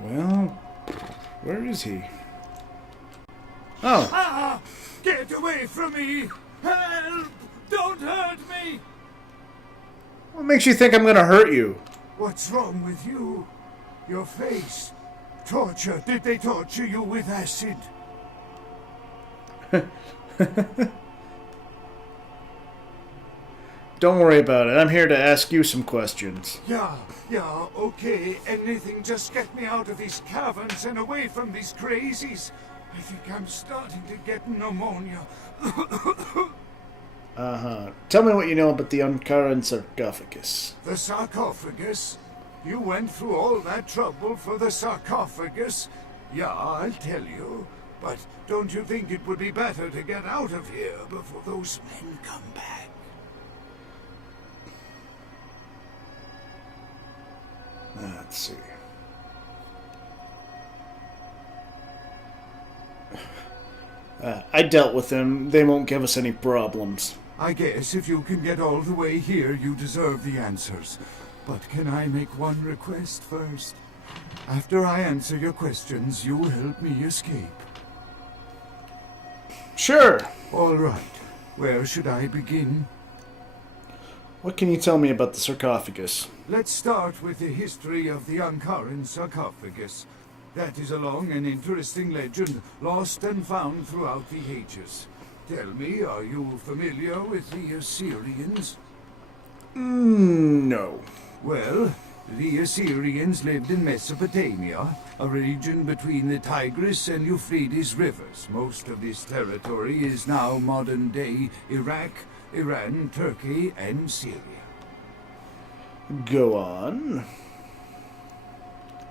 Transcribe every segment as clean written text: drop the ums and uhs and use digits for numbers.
Well, where is he? Oh! Ah! Get away from me! Help! Don't hurt me! What makes you think I'm gonna hurt you? What's wrong with you? Your face. Torture. Did they torture you with acid? Don't worry about it. I'm here to ask you some questions. Yeah, okay. Anything, just get me out of these caverns and away from these crazies. I think I'm starting to get pneumonia. Tell me what you know about the Ankara sarcophagus. The sarcophagus? You went through all that trouble for the sarcophagus? Yeah, I'll tell you. But don't you think it would be better to get out of here before those men come back? Let's see. I dealt with them. They won't give us any problems. I guess if you can get all the way here, you deserve the answers. But can I make one request first? After I answer your questions, you help me escape. Sure. All right. Where should I begin? What can you tell me about the sarcophagus? Let's start with the history of the Ankaran sarcophagus. That is a long and interesting legend, lost and found throughout the ages. Tell me, are you familiar with the Assyrians? No. Well, the Assyrians lived in Mesopotamia, a region between the Tigris and Euphrates rivers. Most of this territory is now modern-day Iraq, Iran, Turkey, and Syria. Go on.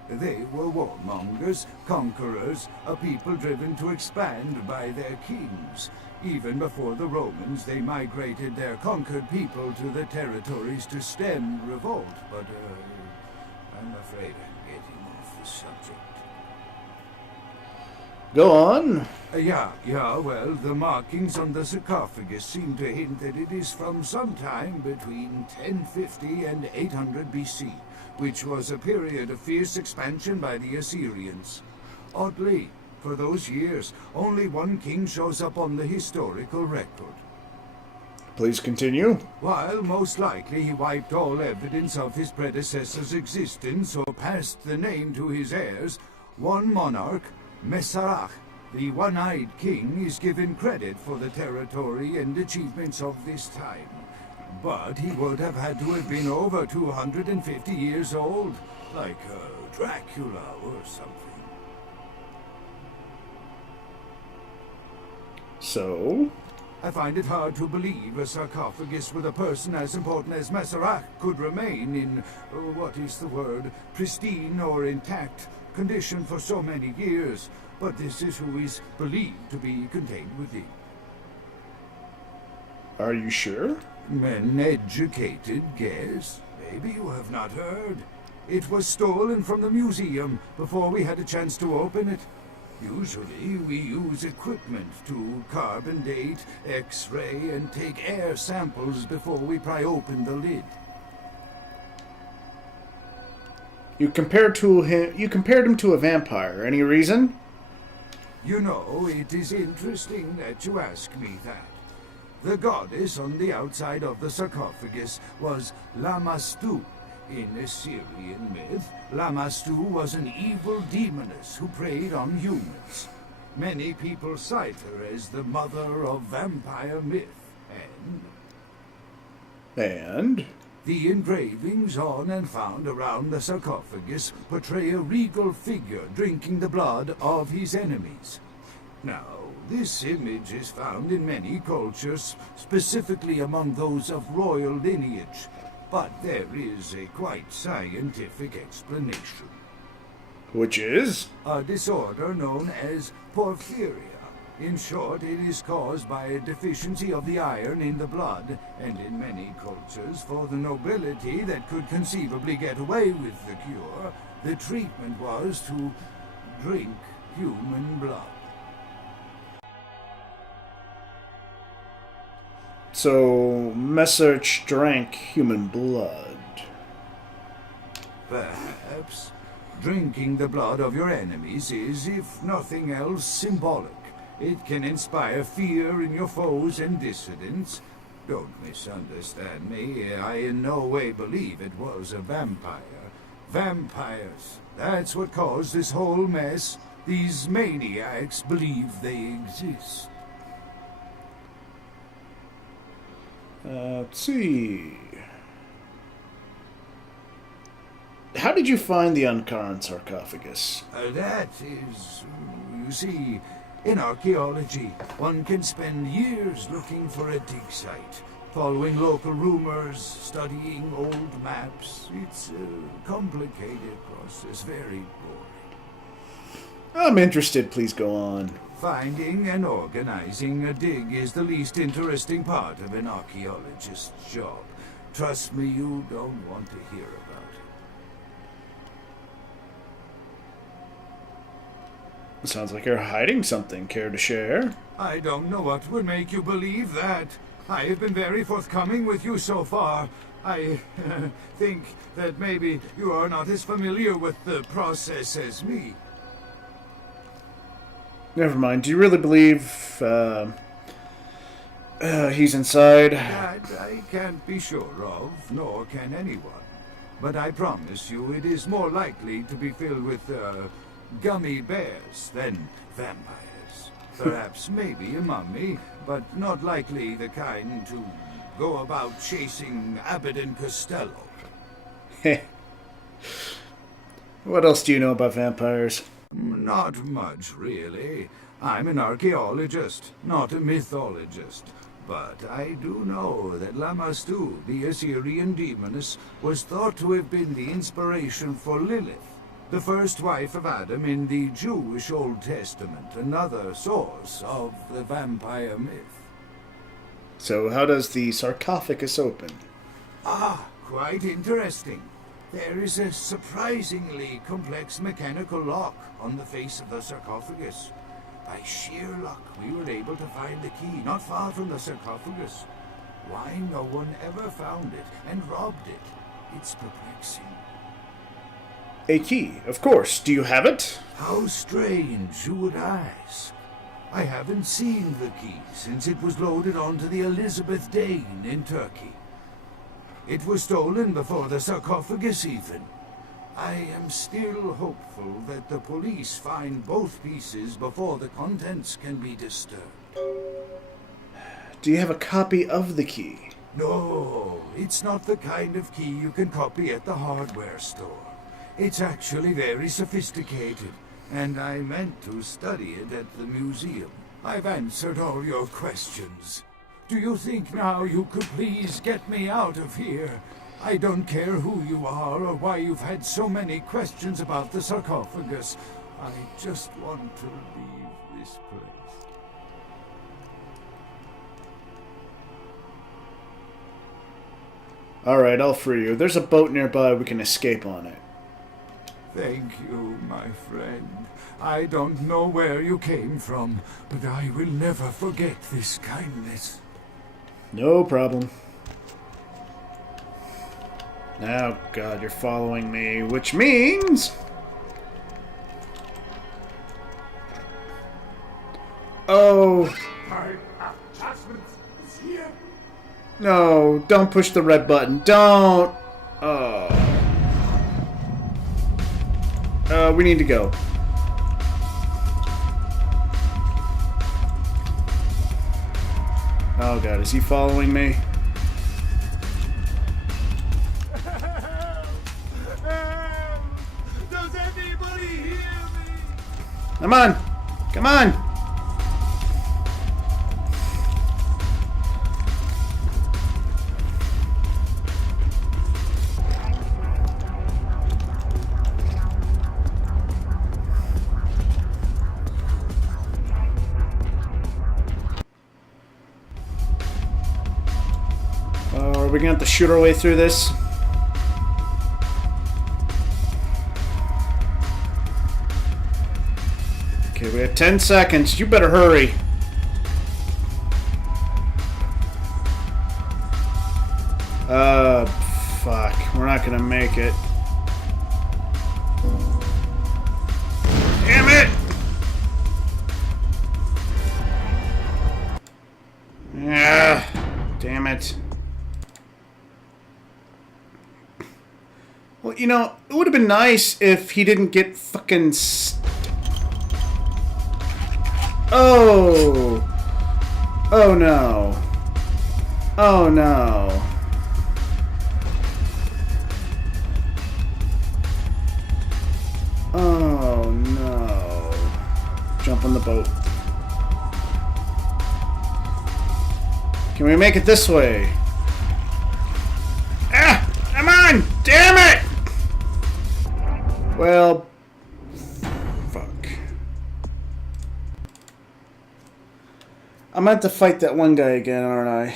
They were warmongers, conquerors, a people driven to expand by their kings. Even before the Romans, they migrated their conquered people to the territories to stem revolt. But, I'm afraid I'm getting off the subject. Go on. Well, the markings on the sarcophagus seem to hint that it is from sometime between 1050 and 800 BC, which was a period of fierce expansion by the Assyrians. Oddly, for those years, only one king shows up on the historical record. Please continue. While most likely he wiped all evidence of his predecessor's existence or passed the name to his heirs, one monarch, Masquerade, the one-eyed king, is given credit for the territory and achievements of this time. But he would have had to have been over 250 years old, like Dracula or something. So? I find it hard to believe a sarcophagus with a person as important as Masquerade could remain in, pristine or intact condition for so many years, but this is who is believed to be contained within. Are you sure? An educated guess. Maybe you have not heard. It was stolen from the museum before we had a chance to open it. Usually we use equipment to carbon date, X-ray, and take air samples before we pry open the lid. You compared him to a vampire. Any reason? You know, it is interesting that you ask me that. The goddess on the outside of the sarcophagus was Lamastu. In Assyrian myth, Lamastu was an evil demoness who preyed on humans. Many people cite her as the mother of vampire myth, And? The engravings on and found around the sarcophagus portray a regal figure drinking the blood of his enemies. Now, this image is found in many cultures, specifically among those of royal lineage, but there is a quite scientific explanation. Which is? A disorder known as porphyria. In short, it is caused by a deficiency of the iron in the blood, and in many cultures, for the nobility that could conceivably get away with the cure, the treatment was to drink human blood. So, Messerch drank human blood. Perhaps, Drinking the blood of your enemies is, if nothing else, symbolic. It can inspire fear in your foes and dissidents. Don't misunderstand me. I in no way believe it was a vampire. Vampires. That's what caused this whole mess. These maniacs believe they exist. Let's see. How did you find the Uncaran sarcophagus? That is, you see, in archaeology, one can spend years looking for a dig site, following local rumors, studying old maps. It's a complicated process, very boring. I'm interested, please go on. Finding and organizing a dig is the least interesting part of an archaeologist's job. Trust me, you don't want to hear about it. Sounds like you're hiding something. Care to share? I don't know what would make you believe that. I have been very forthcoming with you so far. I think that maybe you are not as familiar with the process as me. Never mind. Do you really believe he's inside? That I can't be sure of, nor can anyone. But I promise you it is more likely to be filled with gummy bears than vampires. Perhaps maybe a mummy, but not likely the kind to go about chasing Abbott and Costello. What else do you know about vampires? Not much, really. I'm an archaeologist, not a mythologist. But I do know that Lamastu, the Assyrian demoness, was thought to have been the inspiration for Lilith, the first wife of Adam in the Jewish Old Testament, another source of the vampire myth. So how does the sarcophagus open? Ah, quite interesting. There is a surprisingly complex mechanical lock on the face of the sarcophagus. By sheer luck, we were able to find the key not far from the sarcophagus. Why no one ever found it and robbed it? It's perplexing. A key, of course. Do you have it? How strange you would ask. I haven't seen the key since it was loaded onto the Elizabeth Dane in Turkey. It was stolen before the sarcophagus even. I am still hopeful that the police find both pieces before the contents can be disturbed. Do you have a copy of the key? No, it's not the kind of key you can copy at the hardware store. It's actually very sophisticated, and I meant to study it at the museum. I've answered all your questions. Do you think now you could please get me out of here? I don't care who you are or why you've had so many questions about the sarcophagus. I just want to leave this place. Alright, I'll free you. There's a boat nearby. We can escape on it. Thank you, my friend. I don't know where you came from, but I will never forget this kindness. No problem. Oh, God, you're following me, which means... Oh... My attachment is here. No, don't push the red button. Don't... Oh... we need to go. Oh, God, is he following me? Does anybody hear me? Come on! Come on! Are we gonna have to shoot our way through this? Okay, we have 10 seconds. You better hurry. Fuck. We're not gonna make it. you know, it would have been nice if he didn't get fucking... Oh! Oh no. Oh no. Oh no. Jump on the boat. Can we make it this way? Ah! Come on! Damn it! Well... Fuck. I'm meant to fight that one guy again, aren't I?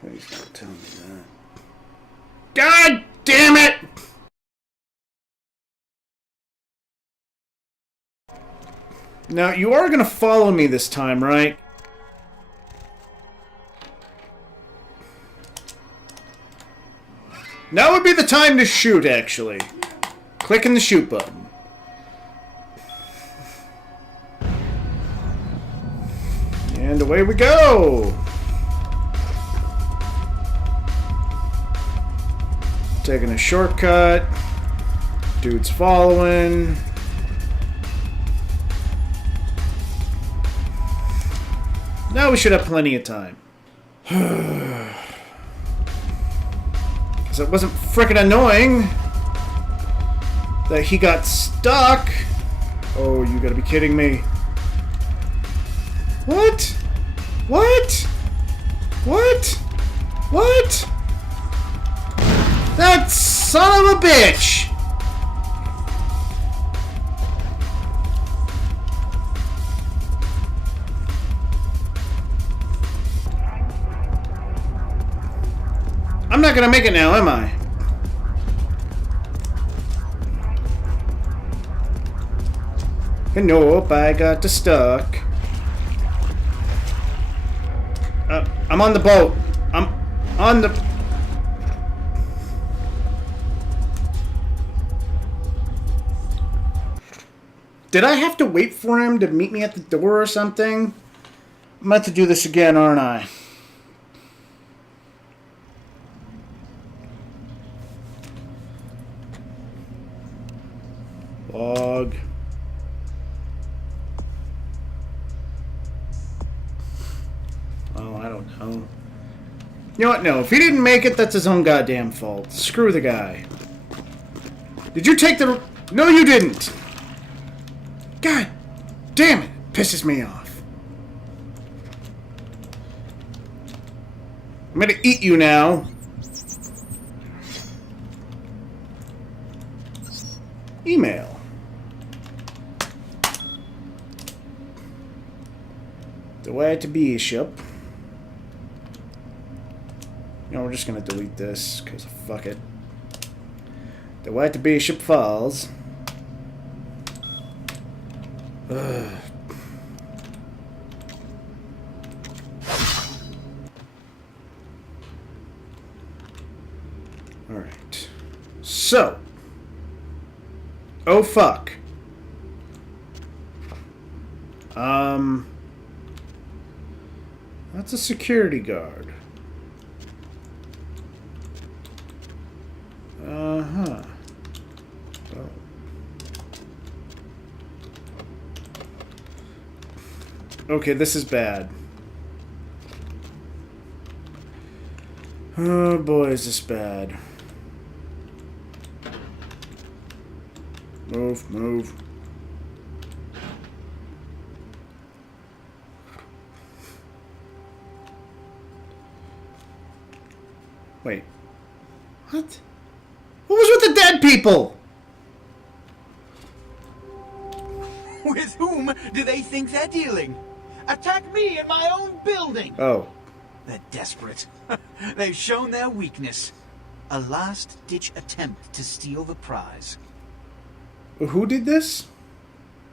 Please don't tell me that. God damn it! Now, you are gonna follow me this time, right? Now would be the time to shoot, actually. Clicking the shoot button. And away we go! Taking a shortcut. Dude's following. Now we should have plenty of time. Because it wasn't frickin' annoying that he got stuck. Oh, you gotta be kidding me. What? What? What? What? That son of a bitch! I'm not gonna make it now, am I? Nope, I got stuck. I'm on the boat. I'm on the... Did I have to wait for him to meet me at the door or something? I'm about to do this again, aren't I? Log. Oh, I don't know. You know what? No, if he didn't make it, that's his own goddamn fault. Screw the guy. Did you take the... No, you didn't! God damn it! Pisses me off. I'm gonna eat you now. Email. The way to Bishop. No, we're just gonna delete this, because fuck it. The way to Bishop Falls. Ugh. Alright. So. Oh fuck. That's a security guard. Uh-huh. Oh. Okay, this is bad. Oh boy, is this bad. Move, move. Wait. What? What was with the dead people? With whom do they think they're dealing? Attack me in my own building! Oh. They're desperate. They've shown their weakness. A last-ditch attempt to steal the prize. Who did this?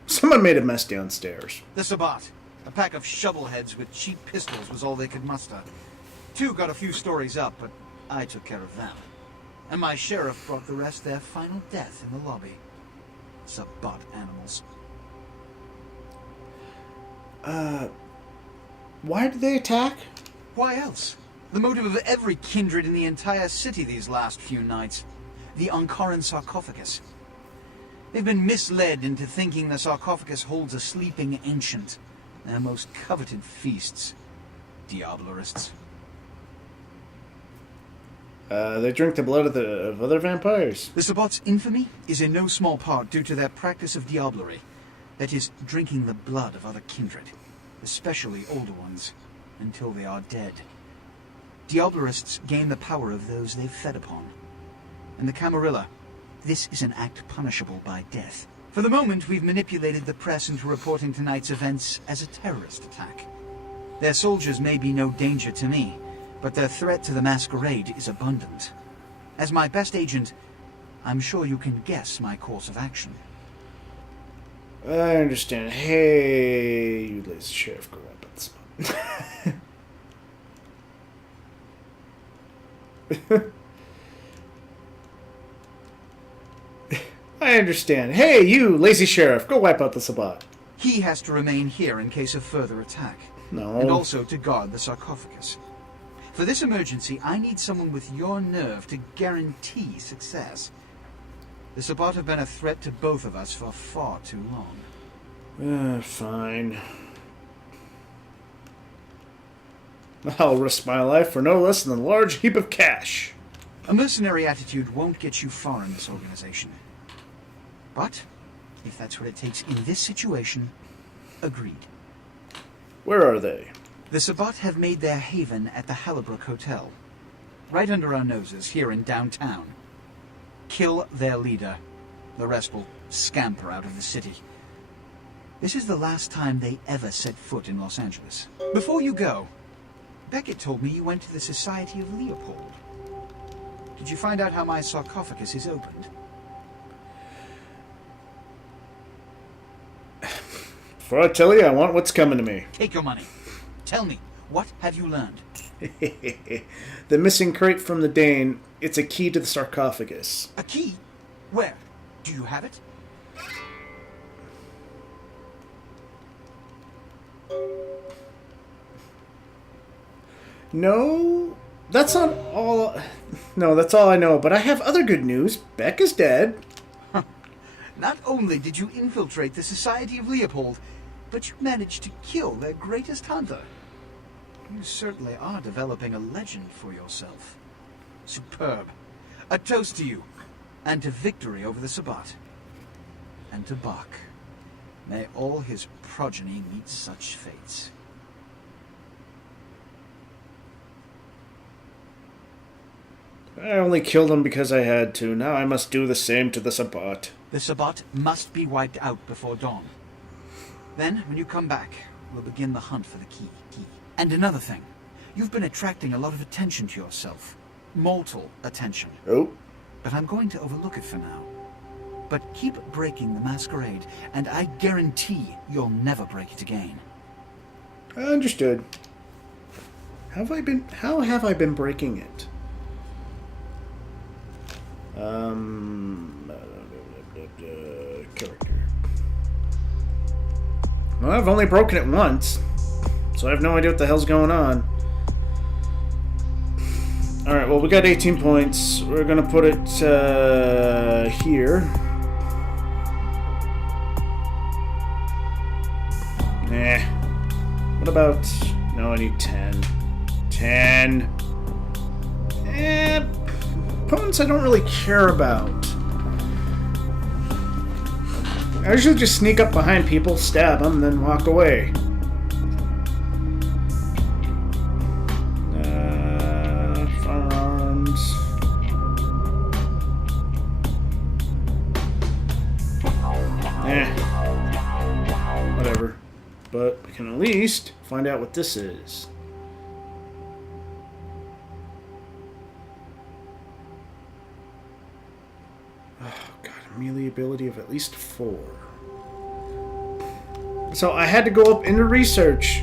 Someone made a mess downstairs. The Sabbat. A pack of shovelheads with cheap pistols was all they could muster. Two got a few stories up, but I took care of them. And my sheriff brought the rest their final death in the lobby. Sabbat animals. Why did they attack? Why else? The motive of every kindred in the entire city these last few nights. the Ankaran sarcophagus. They've been misled into thinking the sarcophagus holds a sleeping ancient, their most coveted feasts. Diablerists. They drink the blood of other vampires. The Sabbat's infamy is in no small part due to their practice of diablerie, that is, drinking the blood of other kindred, especially older ones, until they are dead. Diablerists gain the power of those they've fed upon. And the Camarilla, this is an act punishable by death. For the moment, we've manipulated the press into reporting tonight's events as a terrorist attack. Their soldiers may be no danger to me, but their threat to the Masquerade is abundant. As my best agent, I'm sure you can guess my course of action. I understand. Hey, you lazy sheriff, go up at spot. I understand. Hey, you lazy sheriff, go wipe out the Sabbat. He has to remain here in case of further attack. No. And also to guard the sarcophagus. For this emergency, I need someone with your nerve to guarantee success. The Sabbat have been a threat to both of us for far too long. Fine. I'll risk my life for no less than a large heap of cash. A mercenary attitude won't get you far in this organization. But, if that's what it takes in this situation, agreed. Where are they? The Sabbat have made their haven at the Hallibrook Hotel. Right under our noses, here in downtown. Kill their leader. The rest will scamper out of the city. This is the last time they ever set foot in Los Angeles. Before you go, Beckett told me you went to the Society of Leopold. Did you find out how my sarcophagus is opened? Before I tell you, I want what's coming to me. Take your money. Tell me, what have you learned? The missing crate from the Dane, it's a key to the sarcophagus. A key? Where? Do you have it? No, that's not all. No, that's all I know. But I have other good news. Beck is dead. Not only did you infiltrate the Society of Leopold, but you managed to kill their greatest hunter. You certainly are developing a legend for yourself. Superb. A toast to you, and to victory over the Sabbat. And to Bach. May all his progeny meet such fates. I only killed him because I had to. Now I must do the same to the Sabbat. The Sabbat must be wiped out before dawn. Then, when you come back, we'll begin the hunt for the key. And another thing. You've been attracting a lot of attention to yourself. Mortal attention. Oh. But I'm going to overlook it for now. But keep breaking the Masquerade, and I guarantee you'll never break it again. Understood. How have I been breaking it? Character. Well, I've only broken it once, so I have no idea what the hell's going on. Alright, well, we got 18 points. We're gonna put it here. Nah. What about... No, I need 10. 10. Opponents I don't really care about. I usually just sneak up behind people, stab them, then walk away. Firearms. Whatever. But we can at least find out what this is. Melee ability of at least 4. So I had to go up into research.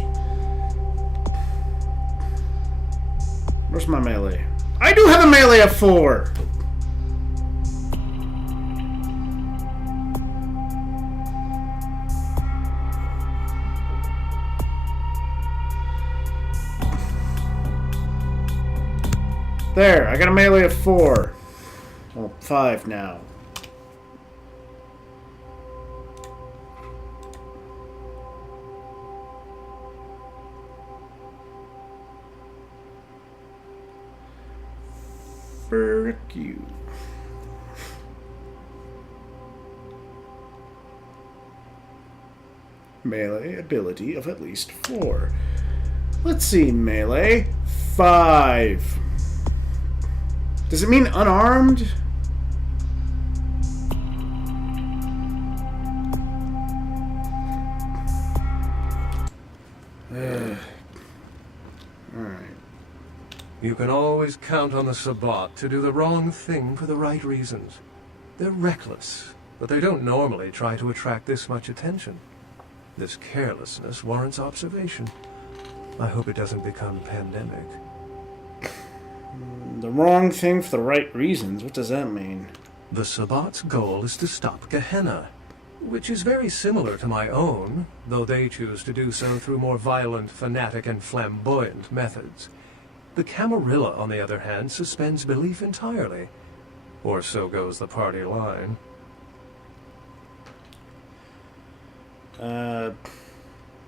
Where's my melee? I do have a melee of 4! There, I got a melee of 4. Well, 5 now. Frick you. Melee ability of at least 4. Let's see, melee. 5. Does it mean unarmed? Alright. You can always count on the Sabbat to do the wrong thing for the right reasons. They're reckless, but they don't normally try to attract this much attention. This carelessness warrants observation. I hope it doesn't become pandemic. The wrong thing for the right reasons? What does that mean? The Sabbat's goal is to stop Gehenna, which is very similar to my own, though they choose to do so through more violent, fanatic, and flamboyant methods. The Camarilla, on the other hand, suspends belief entirely. Or so goes the party line.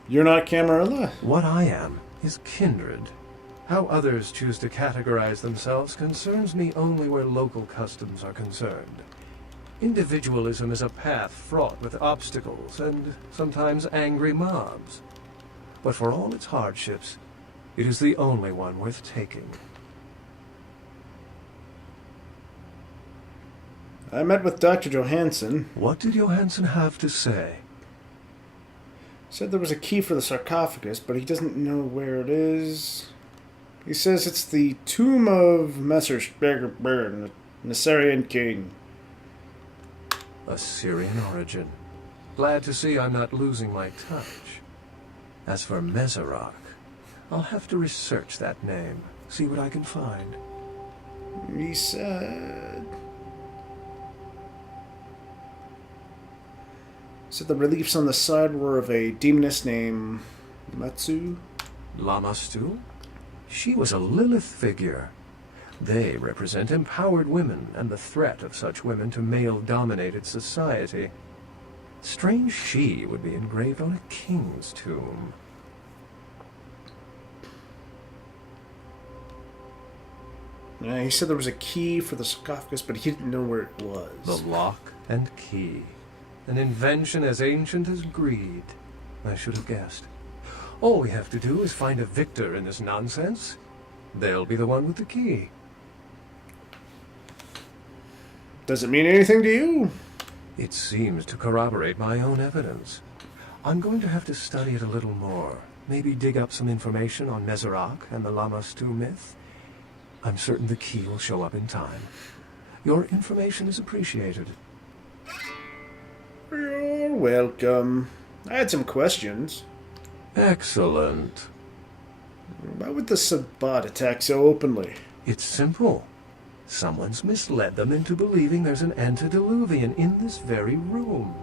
You're not Camarilla? What I am is kindred. How others choose to categorize themselves concerns me only where local customs are concerned. Individualism is a path fraught with obstacles and sometimes angry mobs. But for all its hardships, it is the only one worth taking. I met with Dr. Johansson. What did Johansson have to say? Said there was a key for the sarcophagus, but he doesn't know where it is. He says it's the tomb of Masquerade, the Nasarian king. Assyrian origin. Glad to see I'm not losing my touch. As for Mesarach, I'll have to research that name, see what I can find. He said the reliefs on the side were of a demoness named Matsu. Lamastu? She was a Lilith figure. They represent empowered women and the threat of such women to male-dominated society. Strange she would be engraved on a king's tomb. Yeah, he said there was a key for the sarcophagus, but he didn't know where it was. The lock and key. An invention as ancient as greed. I should have guessed. All we have to do is find a victor in this nonsense. They'll be the one with the key. Does it mean anything to you? It seems to corroborate my own evidence. I'm going to have to study it a little more. Maybe dig up some information on Mesarach and the Lamastu myth. I'm certain the key will show up in time. Your information is appreciated. You're welcome. I had some questions. Excellent. Why would the Sabbat attack so openly? It's simple. Someone's misled them into believing there's an antediluvian in this very room.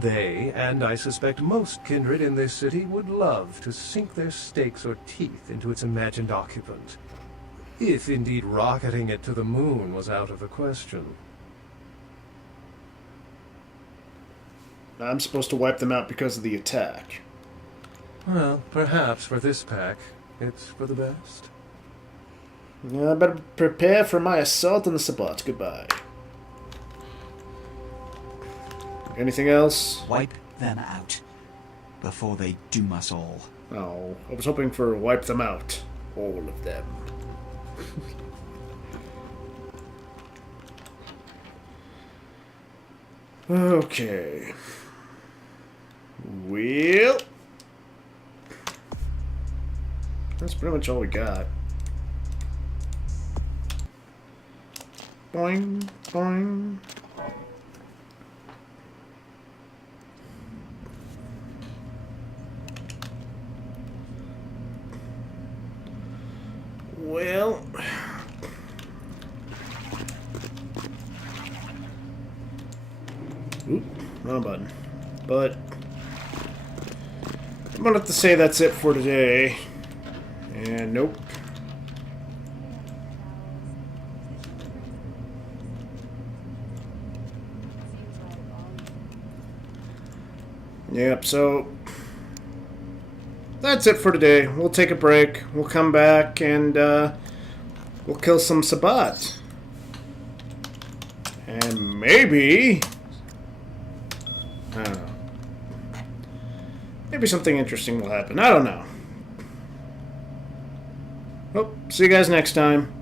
They, and I suspect most kindred in this city, would love to sink their stakes or teeth into its imagined occupant. If indeed rocketing it to the moon was out of the question. I'm supposed to wipe them out because of the attack. Well, perhaps for this pack, it's for the best. I better prepare for my assault on the Sabbat. Goodbye. Anything else? Wipe them out before they doom us all. Oh, I was hoping for wipe them out. All of them. Okay. Well, that's pretty much all we got. Boing, boing. Well, oop, wrong button. But I'm gonna have to say that's it for today. And nope. Yep, so that's it for today. We'll take a break. We'll come back and we'll kill some Sabbat. And maybe... I don't know. Maybe something interesting will happen. I don't know. Well, see you guys next time.